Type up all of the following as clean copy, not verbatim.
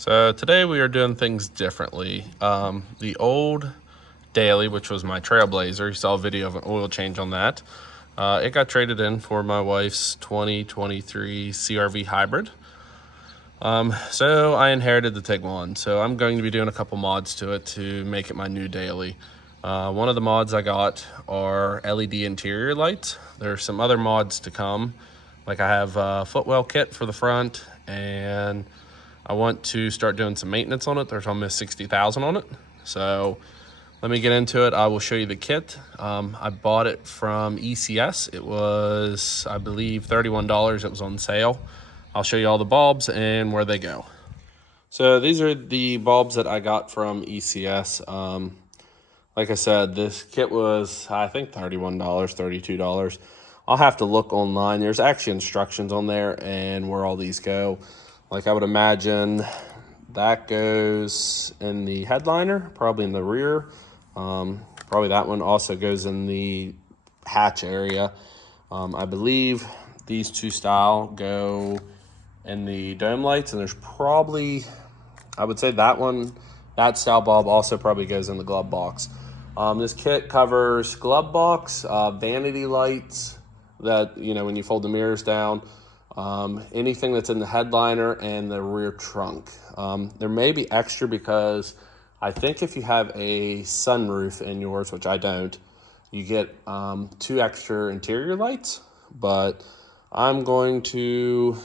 So today we are doing things differently. The old daily, which was my Trailblazer, you saw a video of an oil change on that. It got traded in for my wife's 2023 CRV hybrid. So I inherited the Tiguan. So I'm going to be doing a couple mods to it to make it my new daily. One of the mods I got are LED interior lights. There's some other mods to come. Like I have a footwell kit for the front, and I want to start doing some maintenance on it. There's almost 60,000 on it. So let me get into it. I will show you the kit. I bought it from ECS. It was, I believe, $31. It was on sale. I'll show you all the bulbs and where they go. So these are the bulbs that I got from ECS. Like I said, this kit was, I think, $31, $32. I'll have to look online. There's actually instructions on there and where all these go. Like I would imagine that goes in the headliner, probably in the rear. Probably that one also goes in the hatch area. I believe these two style go in the dome lights, and there's probably, I would say that one, that style bulb also probably goes in the glove box. This kit covers glove box, vanity lights that, you know, when you fold the mirrors down, anything that's in the headliner and the rear trunk. There may be extra because I think if you have a sunroof in yours, which I don't, you get 2 extra interior lights. But I'm going to,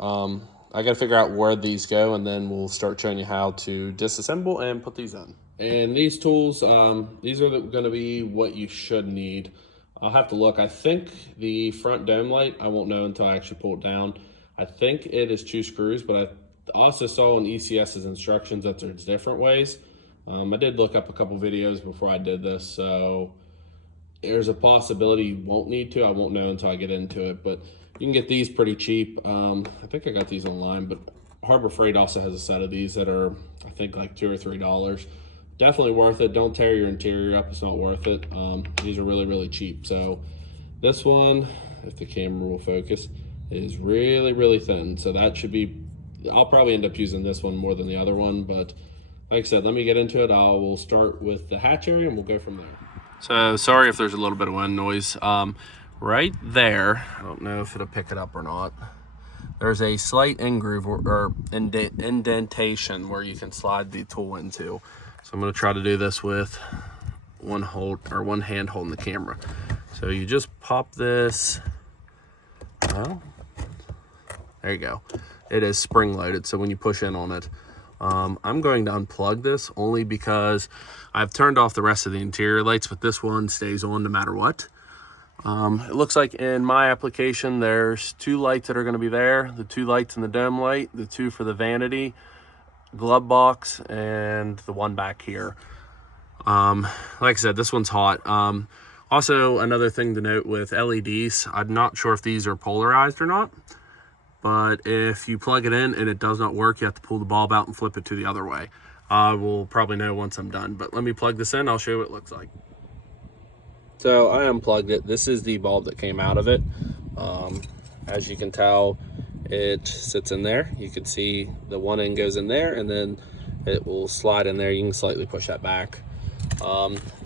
I got to figure out where these go, and then we'll start showing you how to disassemble and put these in. And these tools, these are going to be what you should need. I'll have to look. I think the front dome light, I won't know until I actually pull it down. I think it is 2 screws, but I also saw in ECS's instructions that there's different ways. I did look up a couple videos before I did this, so there's a possibility you won't need to. I won't know until I get into it, but you can get these pretty cheap. I think I got these online, but Harbor Freight also has a set of these that are, I think, like $2 or $3. Definitely worth it. Don't tear your interior up. It's not worth it. These are really, really cheap. So this one, if the camera will focus, is really, really thin. So that should be, I'll probably end up using this one more than the other one. But like I said, let me get into it. I will start with the hatch area and we'll go from there. So sorry if there's a little bit of wind noise. Right there, I don't know if it'll pick it up or not. There's a slight in-groove or indentation where you can slide the tool into. So I'm going to try to do this with one hand holding the camera. So you just pop this. Well, there you go. It is spring loaded, so when you push in on it, I'm going to unplug this only because I've turned off the rest of the interior lights, but this one stays on no matter what. It looks like in my application there's 2 lights that are going to be there, the 2 lights in the dome light, the 2 for the vanity, glove box, and the one back here. Like I said, this one's hot. Also, another thing to note with LEDs, I'm not sure if these are polarized or not, but if you plug it in and it does not work, you have to pull the bulb out and flip it to the other way. I will probably know once I'm done, but let me plug this in. I'll show you what it looks like. So I unplugged it. This is the bulb that came out of it. As you can tell, it sits in there. You can see the one end goes in there, and then it will slide in there. You can slightly push that back.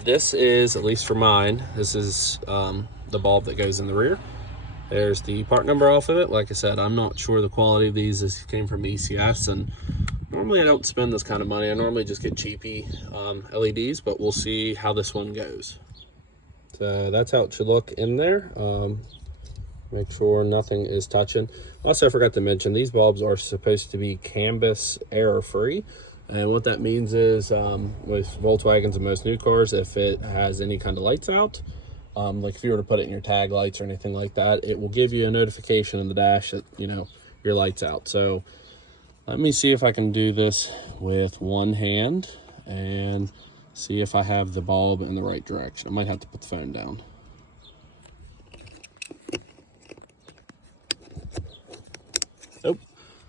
This is, at least for mine, this is the bulb that goes in the rear. There's the part number off of it. Like I said, I'm not sure the quality of these. This came from ECS, and normally I don't spend this kind of money. I normally just get cheapy LEDs, but we'll see how this one goes. So that's how it should look in there. Make sure nothing is touching. Also, I forgot to mention, these bulbs are supposed to be canvas error free. And what that means is with Volkswagens and most new cars, if it has any kind of lights out, like if you were to put it in your tag lights or anything like that, it will give you a notification in the dash that, you know, your light's out. So let me see if I can do this with one hand and see if I have the bulb in the right direction. I might have to put the phone down. Oh,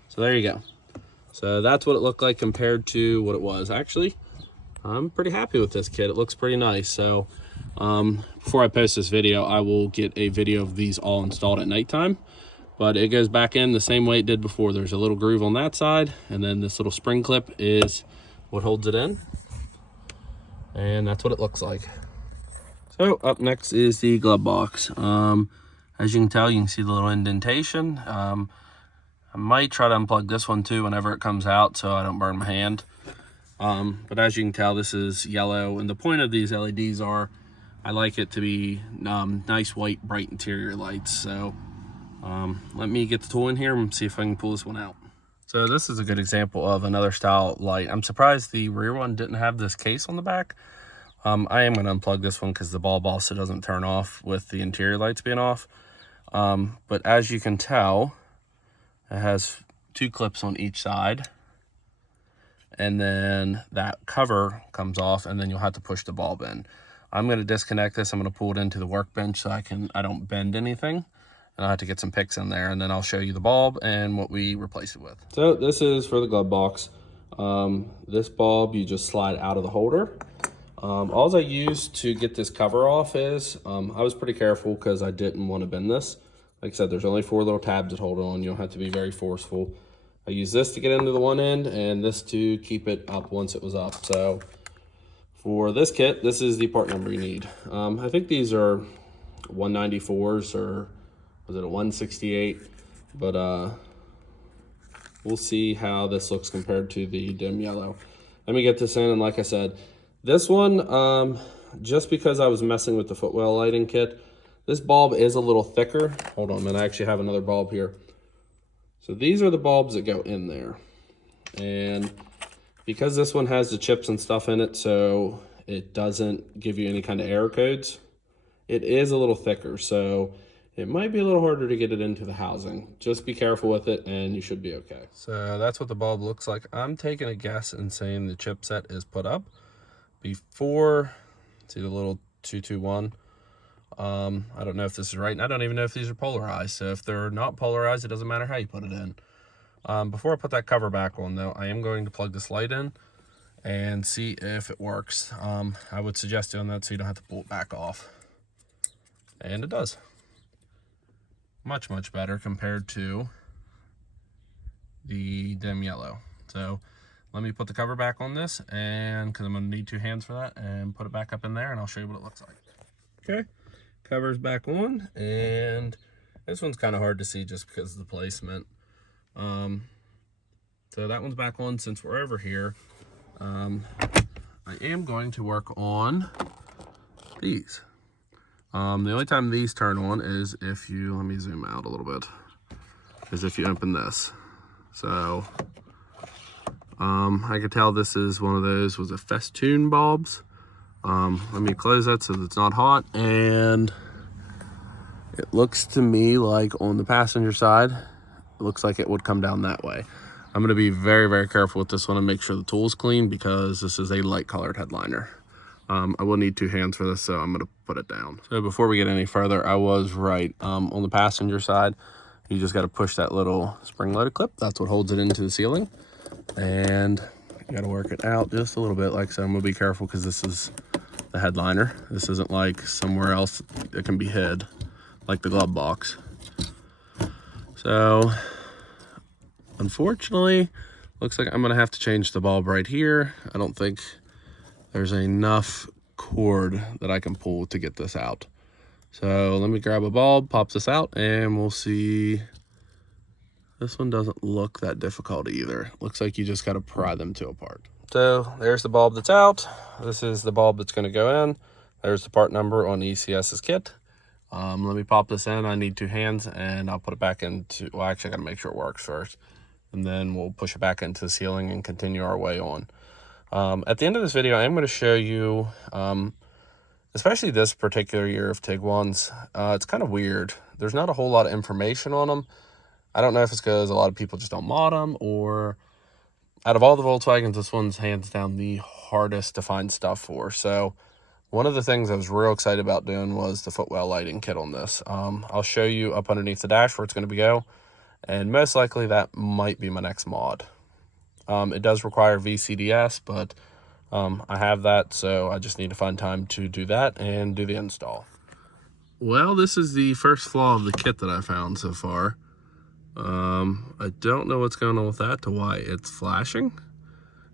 so there you go. So that's what it looked like compared to what it was. Actually, I'm pretty happy with this kit. It looks pretty nice. So before I post this video, I will get a video of these all installed at nighttime. but it goes back in the same way it did before. There's a little groove on that side, and then this little spring clip is what holds it in, and that's what it looks like. So up next is the glove box. As you can tell, you can see the little indentation. I might try to unplug this one too whenever it comes out so I don't burn my hand. But as you can tell, this is yellow, and the point of these LEDs are, I like it to be nice white bright interior lights. So let me get the tool in here and see if I can pull this one out. So this is a good example of another style light. I'm surprised the rear one didn't have this case on the back. I am going to unplug this one because the bulb also doesn't turn off with the interior lights being off. But as you can tell, it has 2 clips on each side, and then that cover comes off, and then you'll have to push the bulb in. I'm going to disconnect this. I'm going to pull it into the workbench so I don't bend anything, and I'll have to get some picks in there, and then I'll show you the bulb and what we replace it with. So this is for the glove box. This bulb you just slide out of the holder. All I used to get this cover off is, I was pretty careful because I didn't want to bend this. Like I said, there's only 4 little tabs that hold it on. You don't have to be very forceful. I used this to get into the one end and this to keep it up once it was up. So for this kit, this is the part number you need. I think these are 194s, or was it a 168? But we'll see how this looks compared to the dim yellow. Let me get this in, and like I said, this one, just because I was messing with the footwell lighting kit, this bulb is a little thicker. Hold on, man, I actually have another bulb here. So these are the bulbs that go in there. And because this one has the chips and stuff in it, so it doesn't give you any kind of error codes, it is a little thicker. So it might be a little harder to get it into the housing. Just be careful with it and you should be okay. So that's what the bulb looks like. I'm taking a guess and saying the chipset is put up before, see the little 221. I don't know if this is right, and I don't even know if these are polarized. So if they're not polarized, it doesn't matter how you put it in. Before I put that cover back on though, I am going to plug this light in and see if it works. I would suggest doing that so you don't have to pull it back off. And it does. Much, much better compared to the dim yellow. So let me put the cover back on this, and because I'm going to need 2 hands for that, and put it back up in there, and I'll show you what it looks like. Okay, cover's back on, and this one's kind of hard to see just because of the placement. So that one's back on. Since we're over here, I am going to work on these. The only time these turn on is if you, let me zoom out a little bit, is if you open this. So I could tell this is one of those, was a festoon bulbs. Let me close that so that it's not hot, and it looks to me like on the passenger side, it looks like it would come down that way. I'm going to be very, very careful with this one and make sure the tool's clean because this is a light colored headliner. I will need 2 hands for this, so I'm going to put it down. So before we get any further, I was right. On the passenger side, you just got to push that little spring-loaded clip. That's what holds it into the ceiling. And you got to work it out just a little bit. Like I said, I'm going to be careful because this is the headliner. This isn't like somewhere else that can be hid, like the glove box. So unfortunately, looks like I'm going to have to change the bulb right here. I don't think there's enough cord that I can pull to get this out. So let me grab a bulb, pop this out, and we'll see. This one doesn't look that difficult either. Looks like you just got to pry them 2 apart. So there's the bulb that's out. This is the bulb that's going to go in. There's the part number on ECS's kit. Let me pop this in. I need 2 hands, and I'll put it back into, well, actually I got to make sure it works first. And then we'll push it back into the ceiling and continue our way on. At the end of this video, I'm going to show you, especially this particular year of Tiguan's. It's kind of weird. There's not a whole lot of information on them. I don't know if it's because a lot of people just don't mod them, or out of all the Volkswagens, this one's hands down the hardest to find stuff for. So one of the things I was real excited about doing was the footwell lighting kit on this. I'll show you up underneath the dash where it's going to go, and most likely that might be my next mod. It does require VCDS, but I have that, so I just need to find time to do that and do the install. Well, this is the first flaw of the kit that I found so far. I don't know what's going on with that to why it's flashing.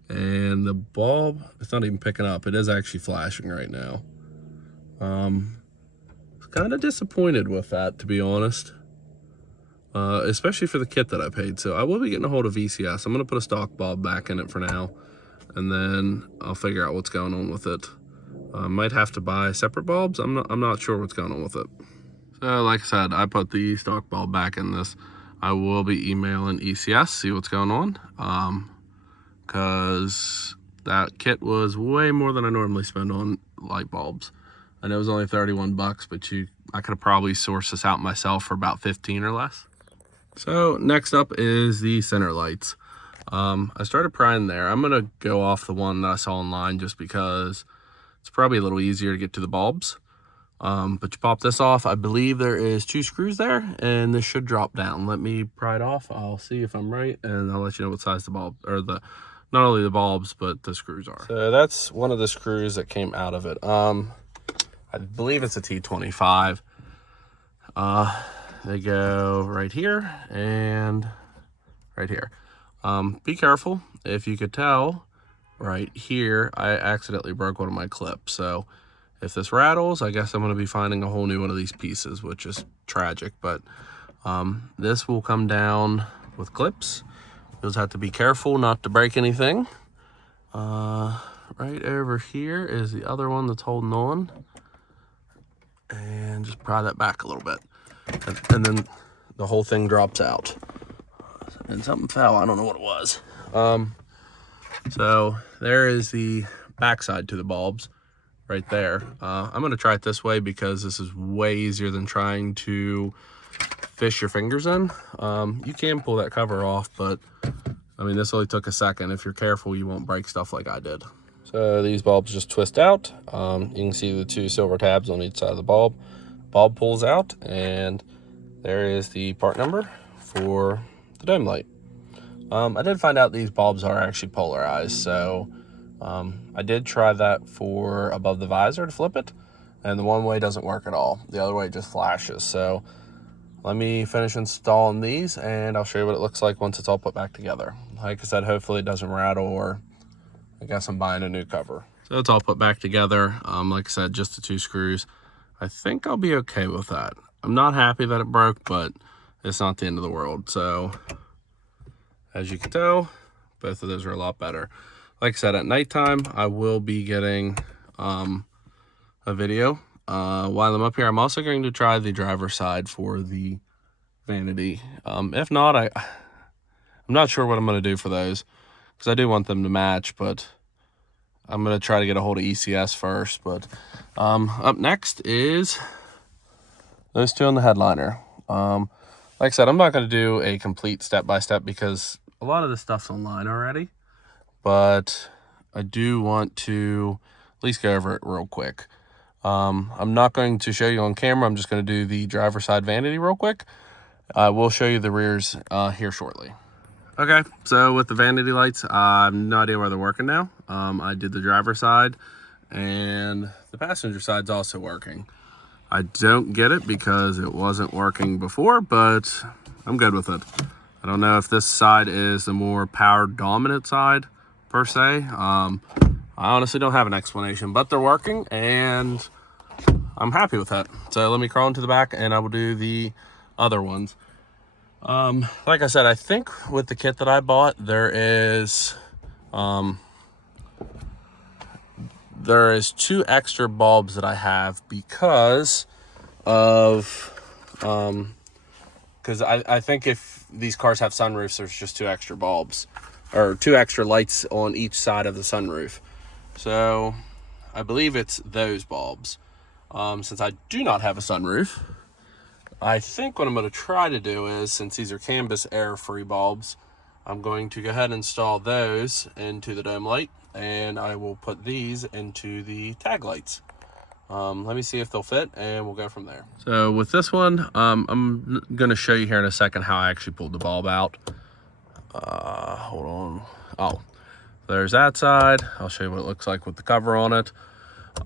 And the bulb, it's not even picking up. It is actually flashing right now. Kind of disappointed with that, to be honest. Especially for the kit that I paid. So I will be getting a hold of VCS. I'm going to put a stock bulb back in it for now. And then I'll figure out what's going on with it. Might have to buy separate bulbs. I'm not sure what's going on with it. So like I said, I put the stock bulb back in this. I will be emailing ECS, see what's going on. Because that kit was way more than I normally spend on light bulbs. I know it was only 31 bucks, but I could have probably sourced this out myself for about 15 or less. So next up is the center lights. I started prying there. I'm gonna go off the one that I saw online just because it's probably a little easier to get to the bulbs. But you pop this off. I believe there is 2 screws there, and this should drop down. Let me pry it off. I'll see if I'm right, and I'll let you know what size the bulb, or not only the bulbs, but the screws are. So that's one of the screws that came out of it. I believe it's a T25. They go right here and right here. Be careful. If you could tell, right here, I accidentally broke one of my clips. So if this rattles, I guess I'm going to be finding a whole new one of these pieces, which is tragic. But this will come down with clips. You'll just have to be careful not to break anything. Right over here is the other one that's holding on. And just pry that back a little bit. And then the whole thing drops out. And something fell. I don't know what it was. So there is the backside to the bulbs right there. I'm going to try it this way because this is way easier than trying to fish your fingers in. You can pull that cover off, but I mean, this only took a second. If you're careful, you won't break stuff like I did. So these bulbs just twist out. You can see the 2 silver tabs on each side of the bulb. Bulb pulls out, and there is the part number for the dome light. I did find out these bulbs are actually polarized, so I did try that for above the visor to flip it, and the one way doesn't work at all. The other way just flashes. So let me finish installing these, and I'll show you what it looks like once it's all put back together. Like I said, hopefully it doesn't rattle, or I guess I'm buying a new cover. So it's all put back together. Like I said, just the 2 screws. I think I'll be okay with that. I'm not happy that it broke, but it's not the end of the world. So as you can tell, both of those are a lot better. Like I said, at nighttime, I will be getting a video. While I'm up here, I'm also going to try the driver's side for the vanity. If not, I'm not sure what I'm going to do for those, because I do want them to match, but I'm going to try to get a hold of ECS first. But up next is those 2 on the headliner. Like I said, I'm not going to do a complete step-by-step because a lot of this stuff's online already, but I do want to at least go over it real quick. I'm not going to show you on camera. I'm just going to do the driver's side vanity real quick. I will show you the rears here shortly. Okay, so with the vanity lights, I have no idea where they're working now. I did the driver's side, and the passenger side's also working. I don't get it because it wasn't working before, but I'm good with it. I don't know if this side is the more power dominant side per se. I honestly don't have an explanation, but they're working and I'm happy with that. So let me crawl into the back and I will do the other ones. Like I said, I think with the kit that I bought, there is 2 extra bulbs that I have because of, because I think if these cars have sunroofs, there's just 2 extra bulbs, or 2 extra lights on each side of the sunroof. So I believe it's those bulbs. Since I do not have a sunroof, I think what I'm going to try to do is, since these are canvas air-free bulbs, I'm going to go ahead and install those into the dome light, and I will put these into the tag lights. Let me see if they'll fit, and we'll go from there. So with this one, I'm going to show you here in a second how I actually pulled the bulb out. Hold on. Oh, there's that side. I'll show you what it looks like with the cover on it.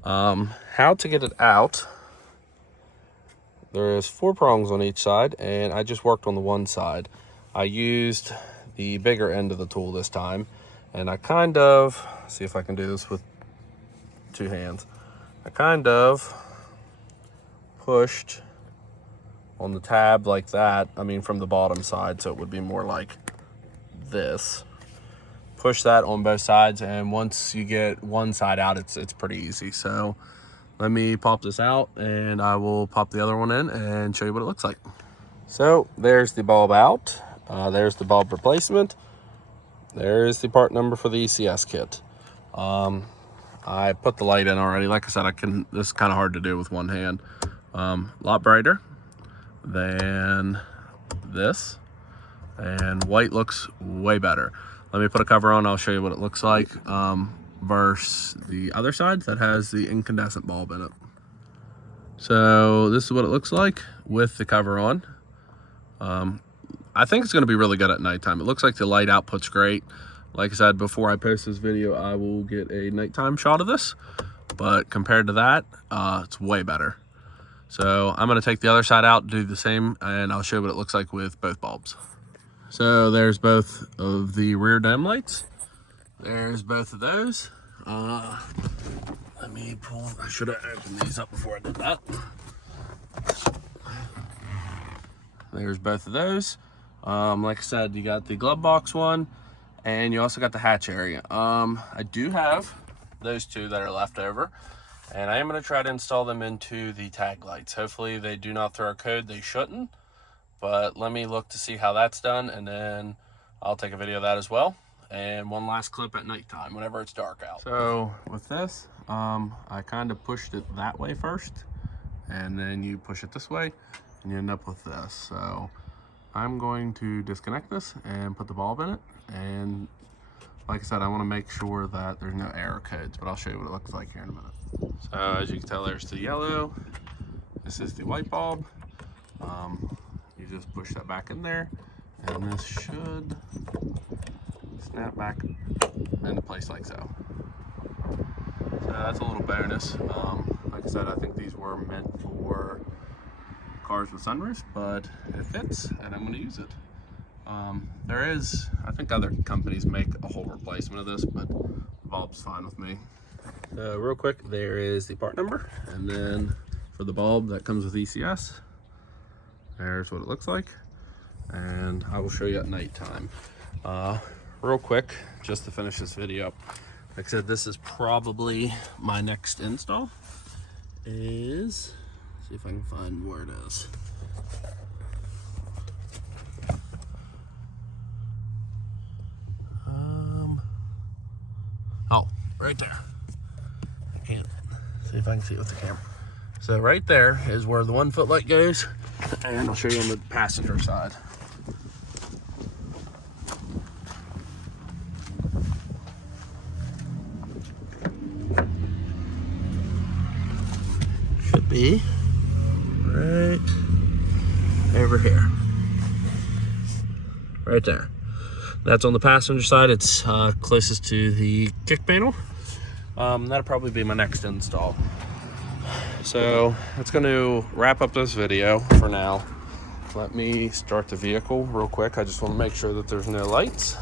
How to get it out. There's 4 prongs on each side, and I just worked on the one side. I used the bigger end of the tool this time, and I kind of, see if I can do this with two hands. I kind of pushed on the tab like that. I mean, from the bottom side, so it would be more like this. Push that on both sides, and once you get one side out, it's pretty easy. So let me pop this out, and I will pop the other one in and show you what it looks like. So there's the bulb out. There's the bulb replacement. There's the part number for the ECS kit. I put the light in already. Like I said, this is kind of hard to do with one hand. A lot brighter than this, and white looks way better. Let me put a cover on. I'll show you what it looks like versus the other side that has the incandescent bulb in it. So this is what it looks like with the cover on. I think it's going to be really good at nighttime. It looks like the light output's great. Like I said, before I post this video, I will get a nighttime shot of this, but compared to that, it's way better. So I'm going to take the other side out, do the same, and I'll show you what it looks like with both bulbs. So there's both of the rear dome lights. There's both of those. Let me pull, I should have opened these up before I did that. There's both of those. Like I said, you got the glove box one, and you also got the hatch area. I do have those two that are left over, and I am going to try to install them into the tag lights. Hopefully they do not throw a code. They shouldn't, but let me look to see how that's done, and then I'll take a video of that as well. And one last clip at nighttime whenever it's dark out. So with this, I kind of pushed it that way first, and then you push it this way, and you end up with this. So I'm going to disconnect this and put the bulb in it, and like I said, I want to make sure that there's no error codes, but I'll show you what it looks like here in a minute. So as you can tell, there's the yellow. This is the white bulb. You just push that back in there, and this should snap back into place like so. So that's a little bonus. Like I said, I think these were meant for cars with sunroofs, but it fits, and I'm going to use it. There is, I think other companies make a whole replacement of this, but the bulb's fine with me. Real quick, there is the part number, and then for the bulb that comes with ECS, there's what it looks like, and I will show you at nighttime. Real quick, just to finish this video up, like I said, this is probably my next install. See if I can find where it is. Oh, right there. I can't see if I can see it with the camera. So right there is where the 1 foot light goes, and I'll show you on the passenger side. Should be right over here. Right there. That's on the passenger side. It's closest to the kick panel. That'll probably be my next install. So that's going to wrap up this video for now. Let me start the vehicle real quick. I just want to make sure that there's no lights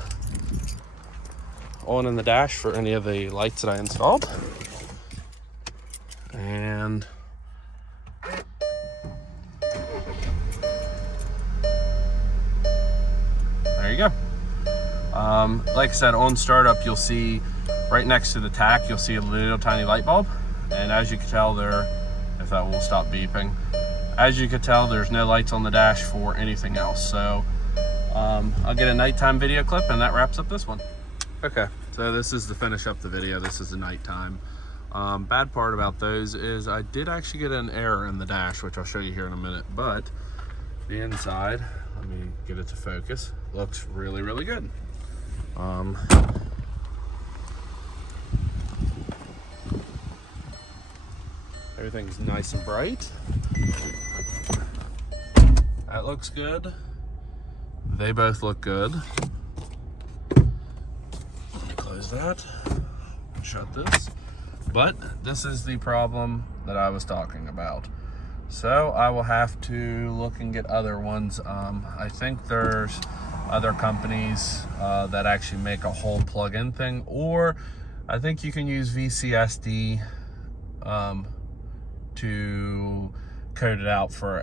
on in the dash for any of the lights that I installed. And there you go. Like I said, on startup, you'll see right next to the tack, you'll see a little tiny light bulb. And as you can tell there, if that will stop beeping, as you can tell, there's no lights on the dash for anything else. So I'll get a nighttime video clip, and that wraps up this one. Okay, so this is to finish up the video. This is the nighttime. Bad part about those is I did actually get an error in the dash, which I'll show you here in a minute, but the inside, let me get it to focus, looks really, really good. Everything's nice and bright. That looks good. They both look good. Let me close that, shut this. But this is the problem that I was talking about. So I will have to look and get other ones. I think there's other companies that actually make a whole plug-in thing, or I think you can use VCSD to code it out for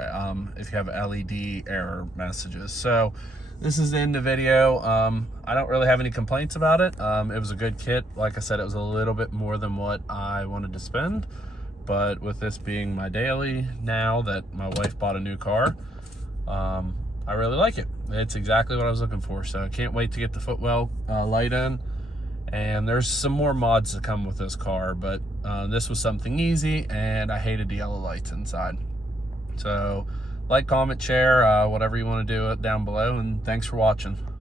if you have LED error messages. So this is the end of the video. I don't really have any complaints about it. It was a good kit. Like I said, it was a little bit more than what I wanted to spend, but with this being my daily now that my wife bought a new car, I really like it. It's exactly what I was looking for. So I can't wait to get the footwell light in. And there's some more mods to come with this car, but this was something easy, and I hated the yellow lights inside. So like, comment, share, whatever you want to do down below, and thanks for watching.